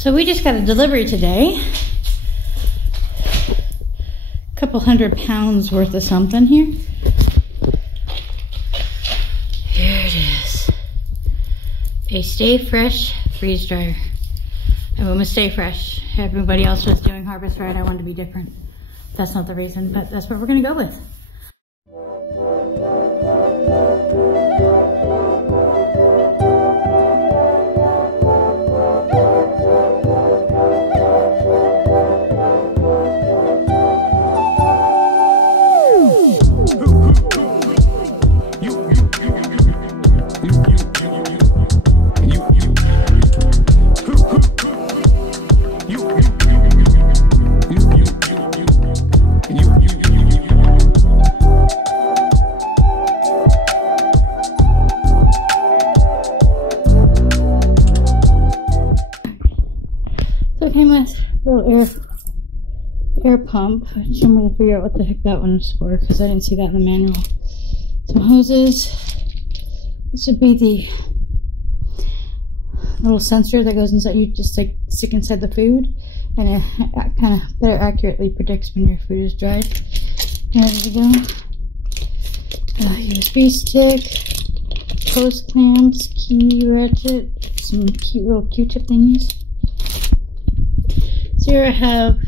So we just got a delivery today. A couple 100 pounds worth of something here. Here it is. A StayFresh freeze dryer. I went with StayFresh. Everybody else was doing Harvest Right. I wanted to be different. That's not the reason, but that's what we're gonna go with. So it came with a little air pump, which I'm going to figure out what the heck that one is for, because I didn't see that in the manual. Some hoses. This would be the little sensor that goes inside. You just like stick inside the food, and it kind of better accurately predicts when your food is dried. Ready to go. USB stick, hose clamps, key ratchet, some cute little Q-tip thingies. So here I have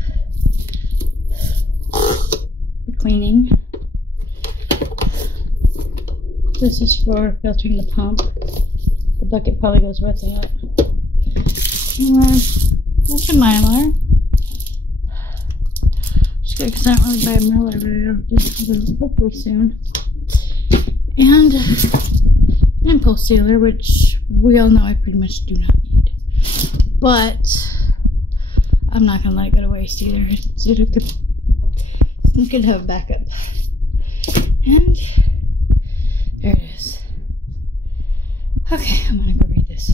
for cleaning. This is for filtering the pump. The bucket probably goes with that. That's a Mylar. Just good because I don't really buy a Mylar, but I'll just hopefully soon. And an impulse sealer, which we all know I pretty much do not need. But I'm not gonna let it go to waste either. It's good to have a backup. And there it is. Okay, I'm gonna go read this.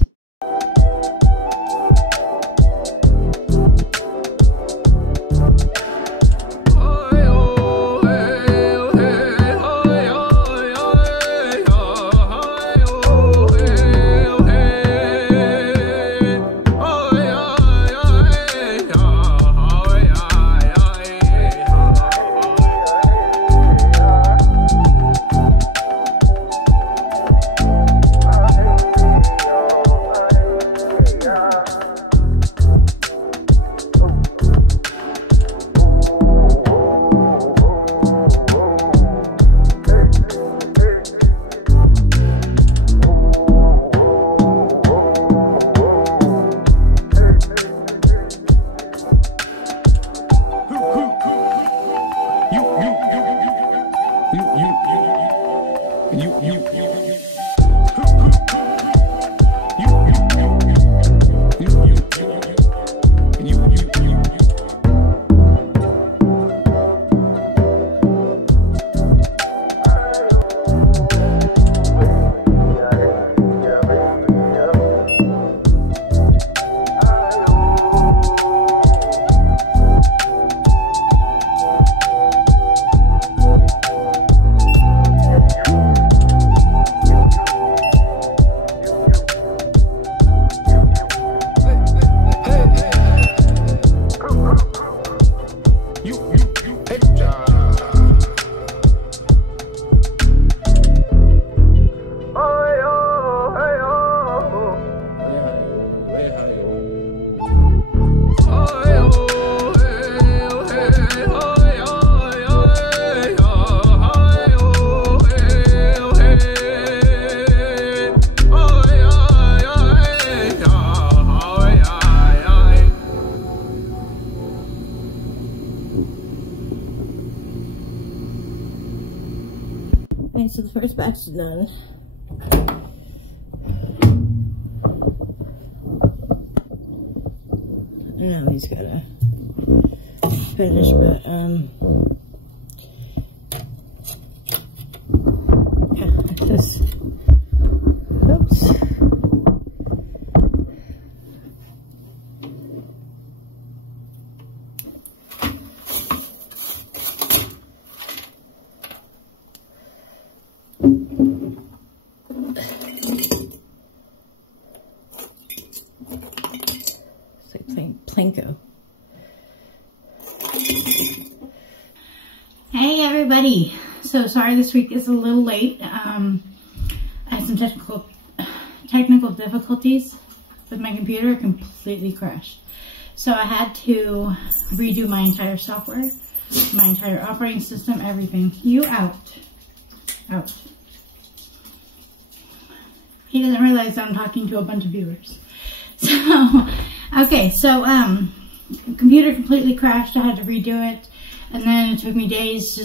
Okay, so the first batch is done. Now he's gotta finish, but yeah, it's just, oops. Hey, so sorry this week is a little late. I had some technical difficulties with my computer. It completely crashed. So I had to redo my entire software, my entire operating system, everything. You out. Out. He doesn't realize I'm talking to a bunch of viewers. So, okay, so computer completely crashed. I had to redo it. And then it took me days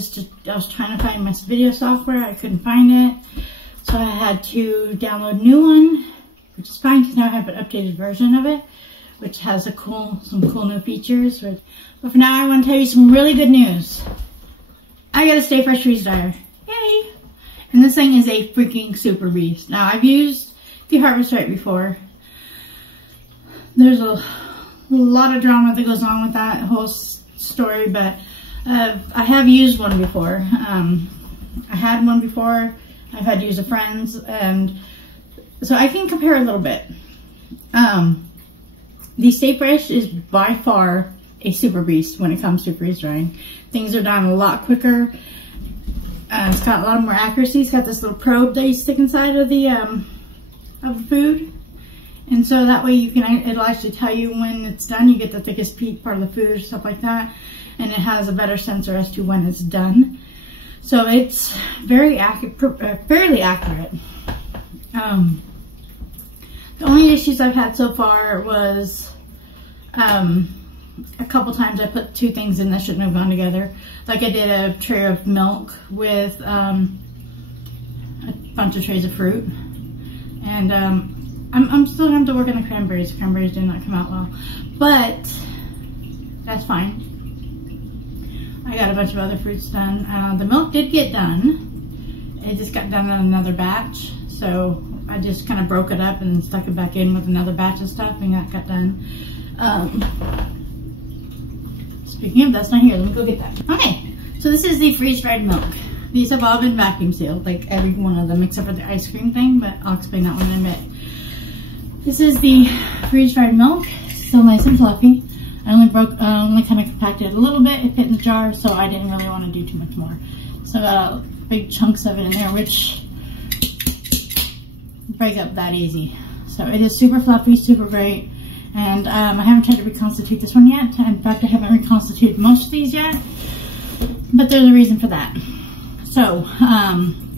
I was trying to find my video software. I couldn't find it. So I had to download a new one, which is fine because now I have an updated version of it, which has some cool new features. But for now, I want to tell you some really good news. I got a StayFresh freeze dryer. Yay! And this thing is a freaking super beast. Now, I've used the Harvest Right before. There's a lot of drama that goes on with that whole story, but I have used one before. I had one before. I've had to use a friend's, and so I can compare a little bit. The StayFresh is by far a super beast when it comes to freeze drying. Things are done a lot quicker. It's got a lot more accuracy. It's got this little probe that you stick inside of the food, and so that way it'll actually tell you when it's done. You get the thickest part of the food or stuff like that, and it has a better sensor as to when it's done. So it's very fairly accurate. The only issues I've had so far was a couple times I put two things in that shouldn't have gone together. Like I did a tray of milk with a bunch of trays of fruit. And I'm still going to have to work on the cranberries. The cranberries did not come out well. But that's fine. I got a bunch of other fruits done. The milk did get done. It just got done on another batch. So I just kind of broke it up and stuck it back in with another batch of stuff, and that got done. Speaking of, that's not here. Let me go get that. Okay, so this is the freeze-dried milk. These have all been vacuum sealed, like every one of them, except for the ice cream thing, but I'll explain that one in a bit. This is the freeze-dried milk. Still nice and fluffy. I only kind of compacted it a little bit. It fit in the jar, so I didn't really want to do too much more. So I got big chunks of it in there, which break up that easy. So it is super fluffy, super great. And I haven't tried to reconstitute this one yet. In fact, I haven't reconstituted most of these yet. But there's a reason for that. So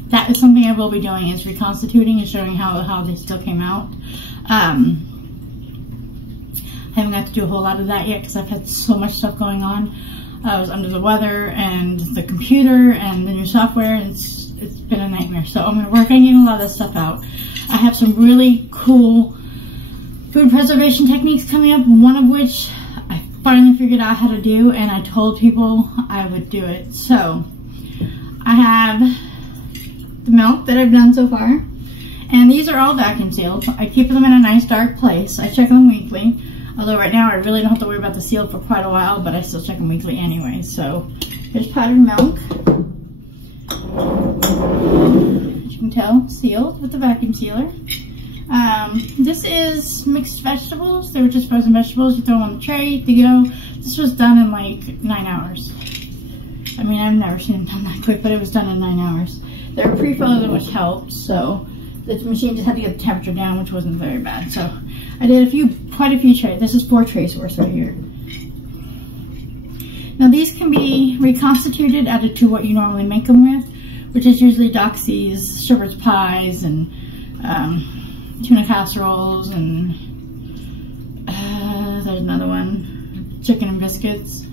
that is something I will be doing, is reconstituting and showing how they still came out. I haven't got to do a whole lot of that yet because I've had so much stuff going on. I was under the weather, and the computer and the new software, and it's been a nightmare. So I'm going to work on getting a lot of that stuff out. I have some really cool food preservation techniques coming up, one of which I finally figured out how to do, and I told people I would do it. So I have the milk that I've done so far, and these are all vacuum sealed. I keep them in a nice dark place. I check them weekly. Although right now I really don't have to worry about the seal for quite a while, but I still check them weekly anyway. So here's powdered milk. As you can tell, sealed with the vacuum sealer. This is mixed vegetables. They were just frozen vegetables. You throw them on the tray to go. This was done in like 9 hours. I mean, I've never seen them done that quick, but it was done in 9 hours. They were pre-frozen, which helped. So the machine just had to get the temperature down, which wasn't very bad. So I did quite a few trays. This is 4 trays worth right here. Now these can be reconstituted, added to what you normally make them with, which is usually doxies, shepherd's pies, and tuna casseroles, and there's another one, chicken and biscuits,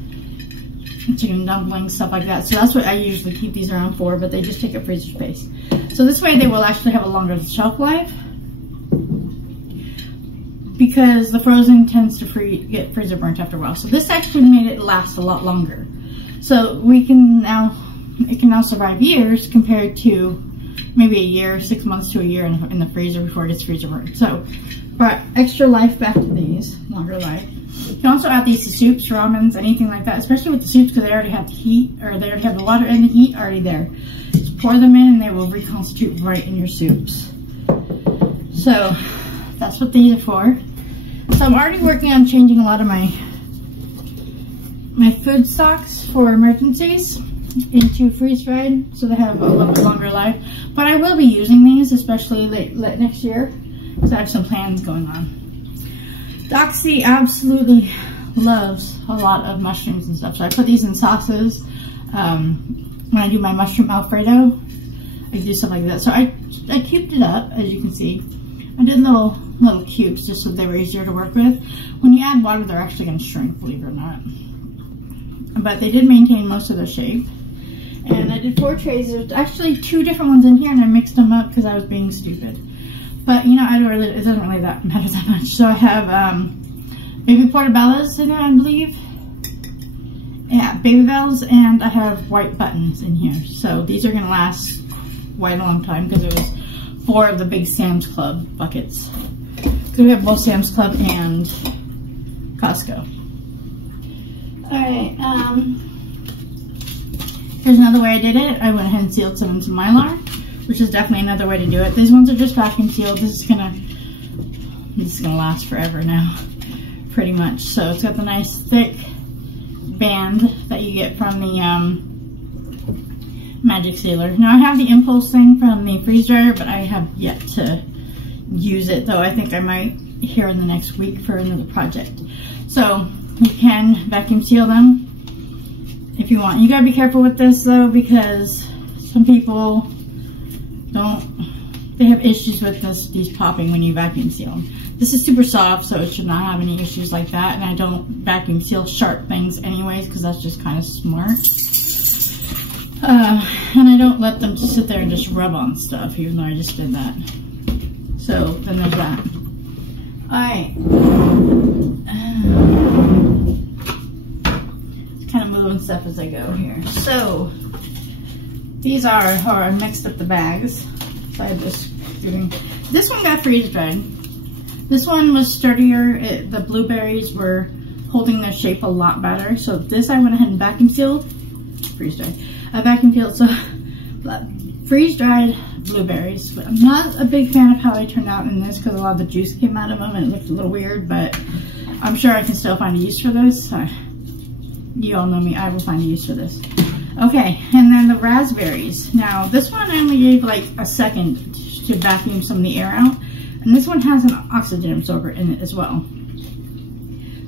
chicken and dumplings, stuff like that. So that's what I usually keep these around for, but they just take up freezer space. So this way they will actually have a longer shelf life, because the frozen tends to get freezer burnt after a while. So this actually made it last a lot longer. So it can now survive years compared to maybe a year, 6 months to a year in the freezer before it gets freezer burnt. So for extra life back to these, longer life. You can also add these to soups, ramens, anything like that, especially with the soups, because they already have the heat, or they already have the water and the heat already there. Just pour them in and they will reconstitute right in your soups. So that's what these are for. So I'm already working on changing a lot of my food stocks for emergencies. into freeze dried, so they have a little bit longer life. But I will be using these, especially late next year, because I have some plans going on. Doxy absolutely loves a lot of mushrooms and stuff, so I put these in sauces. When I do my mushroom Alfredo, I do stuff like that. So I cubed it up, as you can see. I did little cubes just so they were easier to work with. When you add water, they're actually going to shrink, believe it or not. But they did maintain most of their shape. And I did 4 trays. There's actually 2 different ones in here, and I mixed them up because I was being stupid. But you know, it doesn't really matter that much. So I have baby portobellos in there, I believe. Yeah, baby bells, and I have white buttons in here. So these are going to last quite a long time because it was 4 of the big Sam's Club buckets. So we have both Sam's Club and Costco. Alright, here's another way I did it. I went ahead and sealed some into Mylar, which is definitely another way to do it. These ones are just vacuum sealed. This is gonna last forever now, pretty much. So it's got the nice thick band that you get from the Magic Sealer. Now I have the impulse thing from the freeze dryer, but I have yet to use it, though I think I might here in the next week for another project. So you can vacuum seal them if you want. You gotta be careful with this though, because some people they have issues with these popping when you vacuum seal them. This is super soft, so it should not have any issues like that. And I don't vacuum seal sharp things anyways, because that's just kind of smart. And I don't let them just sit there and just rub on stuff, even though I just did that. So then there's that. Alright. Kind of moving stuff as I go here. So these are how I mixed up the bags. So I just this one got freeze dried. This one was sturdier. The blueberries were holding their shape a lot better. So this I went ahead and vacuum sealed. Freeze dried. I vacuum sealed. So freeze dried blueberries. But I'm not a big fan of how they turned out in this because a lot of the juice came out of them and it looked a little weird. But I'm sure I can still find a use for this. You all know me. I will find a use for this. Okay, and then the raspberries. Now this one I only gave like a second to vacuum some of the air out. And this one has an oxygen absorber in it as well.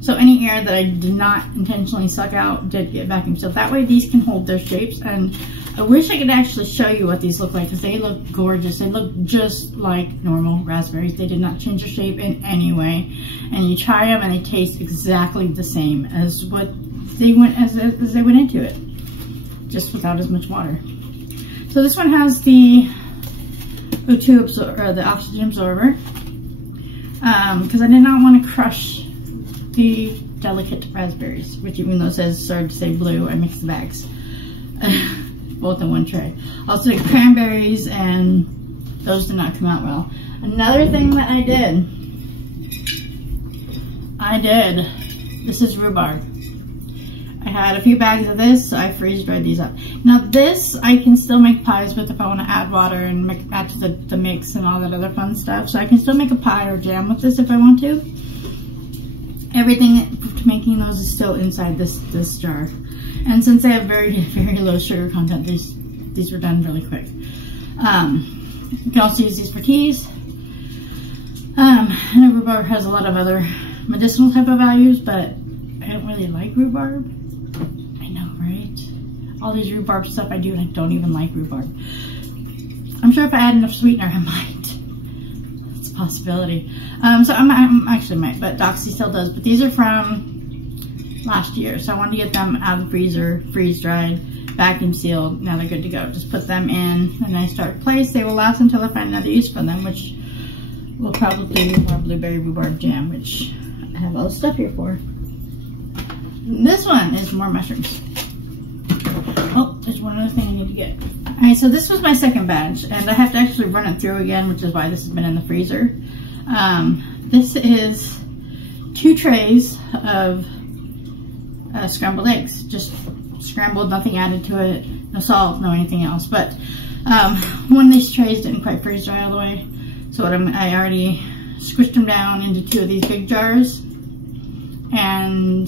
So any air that I did not intentionally suck out did get vacuumed. So that way these can hold their shapes. And I wish I could actually show you what these look like because they look gorgeous. They look just like normal raspberries. They did not change their shape in any way. And you try them and they taste exactly the same as what they went as they went into it, just without as much water. So this one has the O2 absorber, the oxygen absorber, because I did not want to crush the delicate raspberries, which even though it says, sorry to say blue, I mixed the bags, both in one tray. Also did cranberries, and those did not come out well. Another thing that I did, this is rhubarb. I had a few bags of this, so I freeze dried these up. Now this, I can still make pies with if I want to add water and add to the mix and all that other fun stuff. So I can still make a pie or jam with this if I want to. Everything to making those is still inside this jar. And since they have very, very low sugar content, these were done really quick. You can also use these for teas. I know rhubarb has a lot of other medicinal type of values, but I don't really like rhubarb. I know, right? All these rhubarb stuff I do, and I don't even like rhubarb. I'm sure if I add enough sweetener, I might. It's a possibility. So I'm actually might, but Doxy still does. But these are from last year, so I wanted to get them out of the freezer, freeze dried, vacuum sealed. Now they're good to go. Just put them in a nice dark place. They will last until I find another use for them, which will probably be more blueberry rhubarb jam, which I have all the stuff here for. This one is more mushrooms. Oh, there's one other thing I need to get. Alright, so this was my second batch, and I have to actually run it through again, which is why this has been in the freezer. This is 2 trays of scrambled eggs. Just scrambled, nothing added to it, no salt, no anything else. But one of these trays didn't quite freeze dry all the way. So I already squished them down into 2 of these big jars. And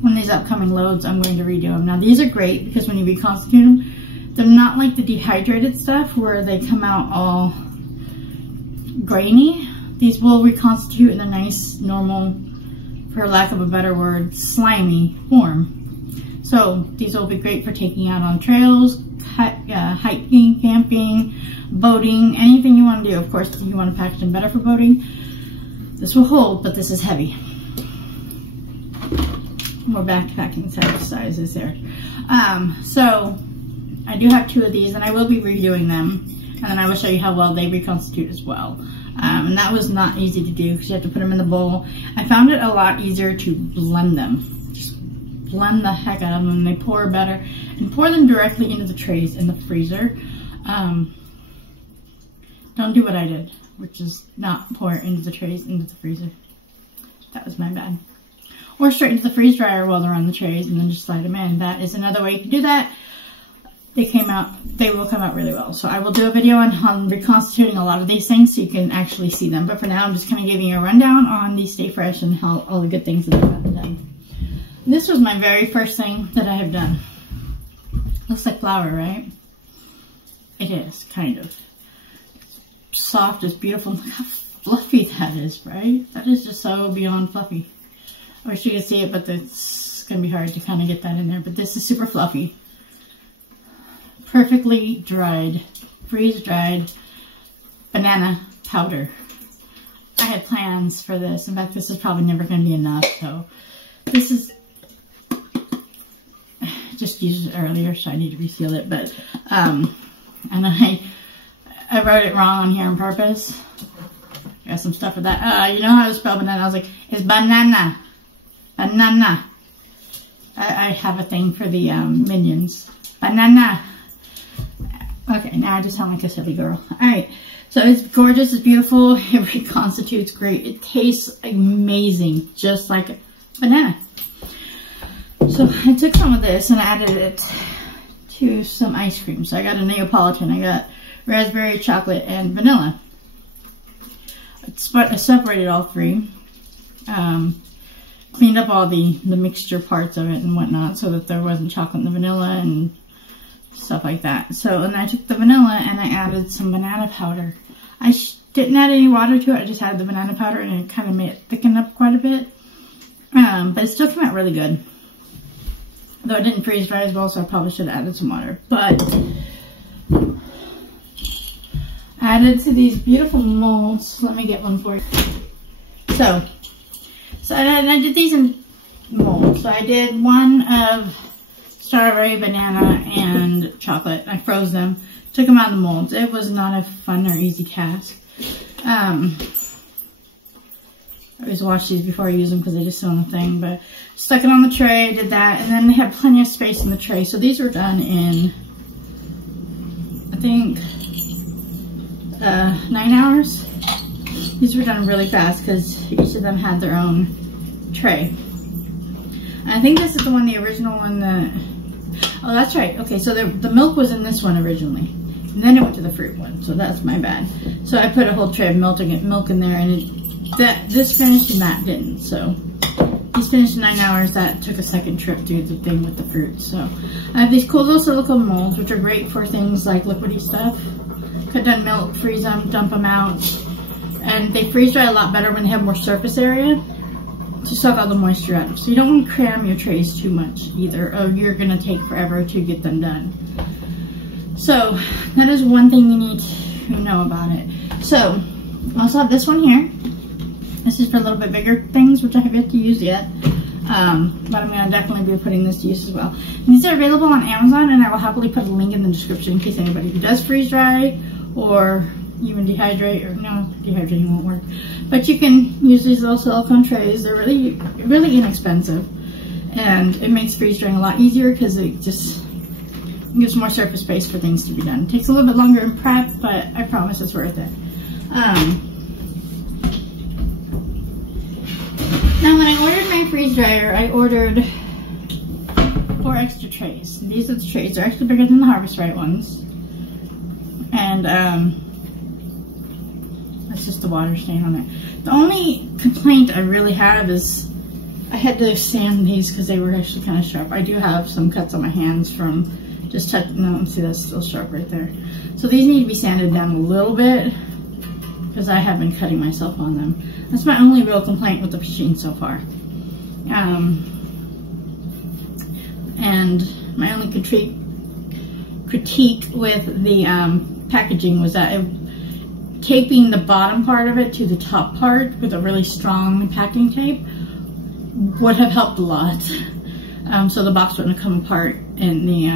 one of these upcoming loads, I'm going to redo them. Now these are great because when you reconstitute them, they're not like the dehydrated stuff where they come out all grainy. These will reconstitute in a nice, normal, for lack of a better word, slimy form. So these will be great for taking out on trails, hiking, camping, boating, anything you want to do. Of course, if you want to package them better for boating, this will hold, but this is heavy. More backpacking sizes there. So I do have 2 of these, and I will be redoing them, and then I will show you how well they reconstitute as well. And that was not easy to do because you have to put them in the bowl. I found it a lot easier to blend them. Just blend the heck out of them. They pour better, and pour them directly into the trays in the freezer. Don't do what I did, which is not pour it into the trays into the freezer. That was my bad. Or straight into the freeze dryer while they're on the trays and then just slide them in. That is another way you can do that. They will come out really well. So I will do a video on reconstituting a lot of these things so you can actually see them. But for now, I'm just kind of giving you a rundown on these StayFresh and how all the good things that I've gotten done. This was my very first thing that I have done. Looks like flour, right? It is, kind of. Soft, it's beautiful. Look how fluffy that is, right? That is just so beyond fluffy. I wish you could see it, but it's going to be hard to kind of get that in there. But this is super fluffy. Perfectly dried, freeze-dried banana powder. I had plans for this. In fact, this is probably never going to be enough. So this is, just used it earlier, so I need to reseal it. But, and I wrote it wrong on here on purpose. Got some stuff with that. You know how to spell banana? I was like, it's banana. Banana. I have a thing for the Minions. Banana. Okay, now I just sound like a silly girl. Alright, so it's gorgeous, it's beautiful, it reconstitutes great. It tastes amazing, just like a banana. So I took some of this and added it to some ice cream. So I got a Neapolitan, I got raspberry, chocolate, and vanilla. I separated all 3. Cleaned up all the mixture parts of it and whatnot so that there wasn't chocolate in the vanilla and stuff like that. So, and I took the vanilla and I added some banana powder. I didn't add any water to it, I just added the banana powder and it kind of made it thicken up quite a bit. But it still came out really good. Though it didn't freeze dry as well, so I probably should have added some water. But added to these beautiful molds. Let me get one for you. So I did these in molds. So I did one of strawberry, banana, and chocolate. I froze them, took them out of the molds. It was not a fun or easy task. I always wash these before I use them because they just sit on the thing. But stuck it on the tray, did that, and then they had plenty of space in the tray. So these were done in, I think, 9 hours. These were done really fast because each of them had their own tray. And I think this is the one, the original one that, oh, that's right. Okay, so the milk was in this one originally. And then it went to the fruit one, so that's my bad. So I put a whole tray of milk in there, and this finished and that didn't. So these finished in 9 hours. That took a second trip to do the thing with the fruit. So I have these cool little silicone molds, which are great for things like liquidy stuff. Cut down milk, freeze them, dump them out. And they freeze dry a lot better when they have more surface area to suck all the moisture out of. So you don't want to cram your trays too much either, or you're going to take forever to get them done. So that is one thing you need to know about it. So I also have this one here. This is for a little bit bigger things, which I have yet to use yet. But I'm going to definitely be putting this to use as well. And these are available on Amazon, and I will happily put a link in the description in case anybody who does freeze dry or even dehydrate, or no, dehydrating won't work. But you can use these little silicone trays. They're really, really inexpensive. And it makes freeze drying a lot easier because it just gives more surface space for things to be done. It takes a little bit longer in prep, but I promise it's worth it. Now when I ordered my freeze dryer, I ordered 4 extra trays. These are the trays. They're actually bigger than the Harvest Right ones. And that's just the water stain on it. The only complaint I really have is I had to sand these because they were actually kind of sharp. I do have some cuts on my hands from just touching them. See, that's still sharp right there. So these need to be sanded down a little bit because I have been cutting myself on them. That's my only real complaint with the machine so far. And my only critique with the packaging was that taping the bottom part of it to the top part with a really strong packing tape would have helped a lot. So the box wouldn't have come apart in the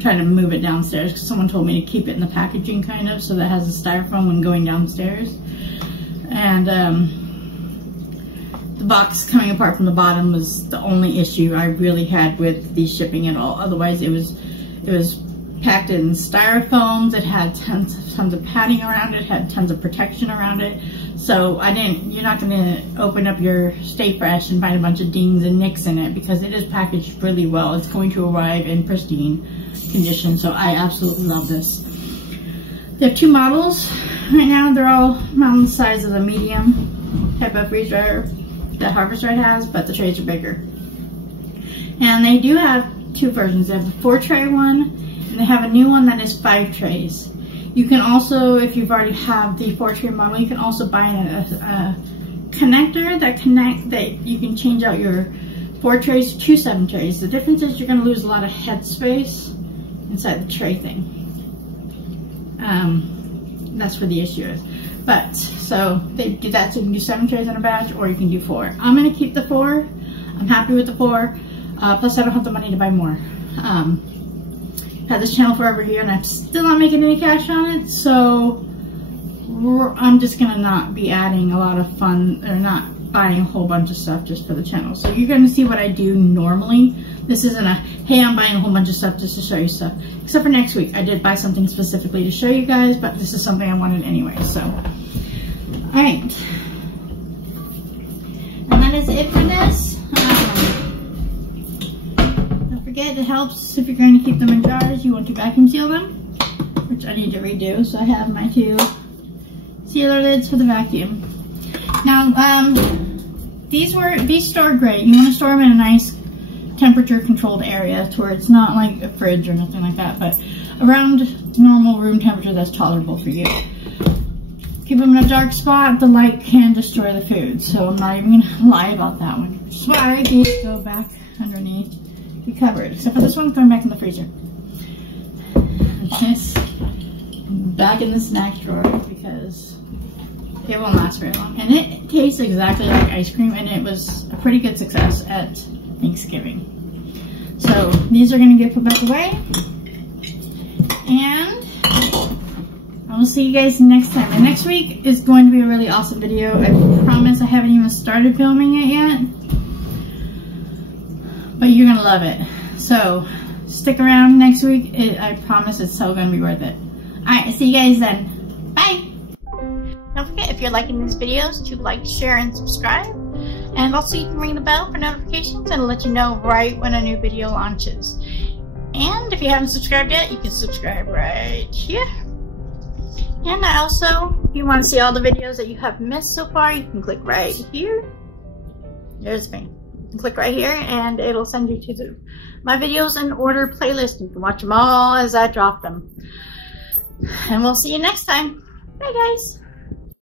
trying to move it downstairs, because someone told me to keep it in the packaging kind of so that it has a styrofoam when going downstairs. And the box coming apart from the bottom was the only issue I really had with the shipping at all. Otherwise, it was packed in styrofoams. It had tons of padding around it, had tons of protection around it. So you're not gonna open up your StayFresh and find a bunch of dings and nicks in it, because it is packaged really well. It's going to arrive in pristine condition. So I absolutely love this. They have two models right now. They're all mountain size of the medium type of freeze dryer that Harvest Right has, but the trays are bigger. And they do have two versions. They have the 4-tray one, and they have a new one that is 5 trays. You can also, if you've already have the 4-tray model, you can also buy a connector that you can change out your 4 trays to 7 trays. The difference is you're going to lose a lot of head space inside the tray thing. That's where the issue is. But so they do that, so you can do 7 trays in a batch, or you can do 4. I'm going to keep the 4. I'm happy with the 4. Plus, I don't have the money to buy more. Had this channel for over a year, and I'm still not making any cash on it, so I'm just gonna not be adding a lot of fun, or not buying a whole bunch of stuff just for the channel. So you're gonna see what I do normally. This isn't a, hey, I'm buying a whole bunch of stuff just to show you stuff. Except for next week, I did buy something specifically to show you guys, but this is something I wanted anyway, so. All right. And that is it for this. Forget, it helps if you're going to keep them in jars. You want to vacuum seal them, which I need to redo. So I have my 2 sealer lids for the vacuum. Now, these store great. You want to store them in a nice temperature controlled area to where it's not like a fridge or nothing like that, but around normal room temperature that's tolerable for you. Keep them in a dark spot. The light can destroy the food, so I'm not even going to lie about that one. Which is why these go back underneath. Be covered, except for this one going back in the freezer. This back in the snack drawer because it won't last very long. And it tastes exactly like ice cream, and it was a pretty good success at Thanksgiving. So these are going to get put back away, and I will see you guys next time. And next week is going to be a really awesome video. I promise. I haven't even started filming it yet, but you're gonna love it. So stick around next week. I promise it's so gonna be worth it. Alright, see you guys then. Bye! Don't forget, if you're liking these videos, to like, share, and subscribe. And also you can ring the bell for notifications, and it'll let you know right when a new video launches. And if you haven't subscribed yet, you can subscribe right here. And also, if you want to see all the videos that you have missed so far, you can click right here. There's me. Click right here and it'll send you to my videos in order playlist. You can watch them all as I drop them. And we'll see you next time. Bye guys.